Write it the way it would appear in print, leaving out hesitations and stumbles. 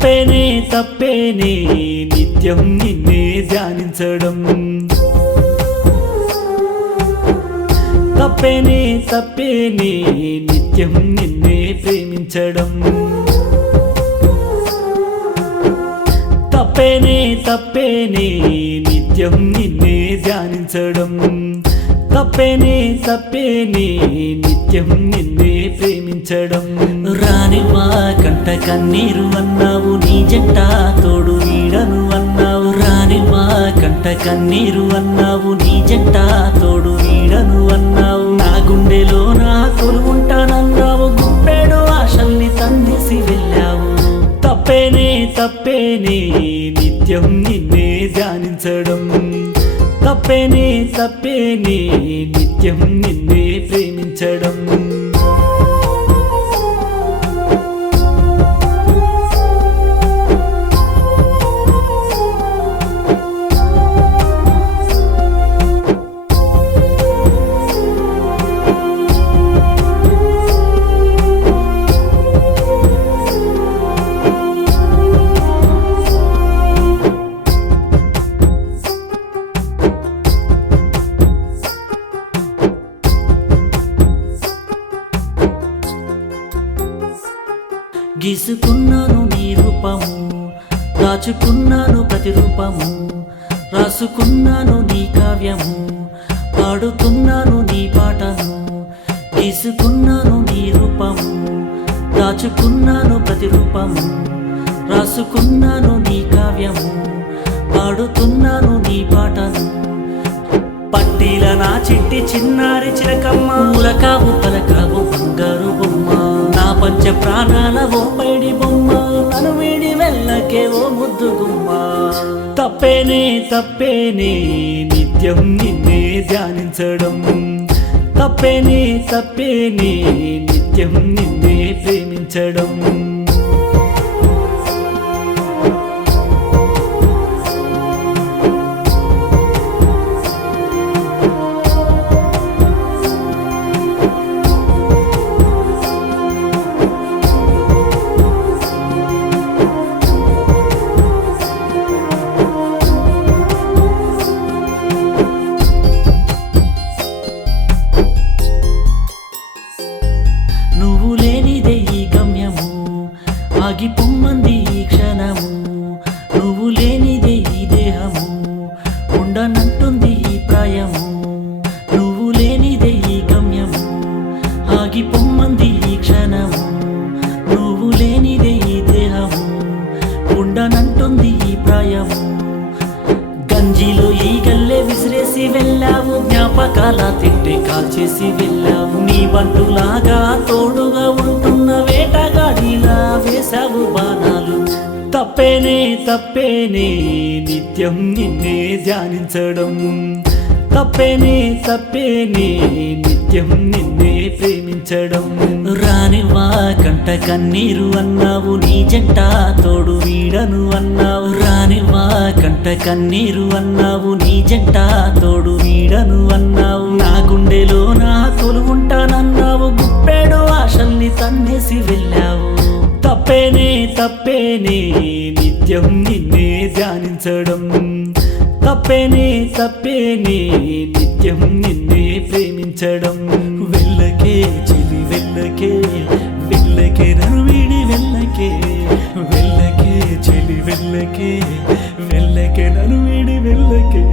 తప్పేనే తప్పేనే నిత్యం నిన్నే ధ్యానించడం. తప్పేనే తప్పేనే నిత్యం నిన్నే ప్రేమించడం. తప్పేనే తప్పేనే నిత్యం నిన్నే ధ్యానించడం. తప్పేనే తప్పేనే నిత్యం నిన్నే ప్రేమించడం. రానివ్వా కంట కన్నీరు అన్నావు, నీ జంట తోడు వీడను అన్నావు. రానివ్వా కంట కన్నీరు అన్నావు, నీ జంట తోడు వీడను అన్నావు. నా గుండెలో నా కొలువుంటానన్నావు, గుప్పెడు ఆశల్ని తందేసి వెళ్ళావు. తప్పేనే తప్పేనే నిత్యం నిన్నే ధ్యానించడం. తప్పేనే తప్పేనే నిత్యం నిన్నే ప్రేమించడం. గీసుకున్నాను నీ రూపము, దాచుకున్నాను ప్రతి రూపము. రాసుకున్నాను నీ కావ్యము, పాడుతున్నాను నీ పాటను. గీసుకున్నాను నీ రూపము, దాచుకున్నాను ప్రతి రూపము. రాసుకున్నాను నీ కావ్యము, పాడుతున్నాను నీ పాటను. పట్టీల నా చిట్టి చిన్నారి చిలకమ్మ, మూలకావు పలకావు బంగారు బొమ్మ. నా పంచ ప్రాణాల ఓ పైడి బొమ్మ, నన్ను వీడి వెళ్ళకే ఓ ముద్దు గుమ్మ. తప్పేనే తప్పేనే నిత్యం నిన్నే ధ్యానించడం. తప్పేనే తప్పేనే నిత్యం నిన్నే ప్రేమించడం. నువ్వు లేనిదే ఈ గమ్యము, ఆగిపోమ్మంది ఈ క్షణము. నువ్వు లేనిదే ఈ దేహము, ఉండనంటుంది ఈ ప్రాయము. నువ్వు లేనిదే ఈ గమ్యము, ఆగిపోమ్మంది ఈ క్షణము. నువ్వు లేనిదే ఈ దేహము, ఉండనంటుంది ఈ ప్రాయము. గంజిలో ఈ గల్లె విసిరేసి వెళ్ళావు, జ్ఞాపకాల తింటే కాల్చేసి వెళ్ళావు. నీ బంటులాగా తోడుగా ఉంటున్న వేటగాడిలా వేశావు బాణాలు. తప్పేనే తప్పేనే నిత్యం నిన్నే ధ్యానించడం. తప్పేనే తప్పేనే నిత్యం నిన్నే ప్రేమించడం. రానివ్వా కంట కన్నీరు అన్నావు, నీ జంట తోడు వీడను అన్నావు. రానివ్వా కంట కన్నీరు అన్నావు, నీ జంట తోడు వీడను అన్నావు. నా గుండెలో నా కొలువుంటానన్నావు, గుప్పెడు ఆశల్ని తన్నేసి వెళ్ళావు. తప్పేనే తప్పేనే నిత్యం నిన్నే ధ్యానించడం. తప్పేనే తప్పేనే నిత్యం నిన్నే ప్రేమించడం. వెళ్ళకే చెలి వెళ్ళకే, వెళ్ళకే నన్ను వీడి వెళ్ళకే. వెళ్ళకే చెలి వెళ్ళకే, వెళ్ళకే నన్ను వీడి వెళ్ళకే.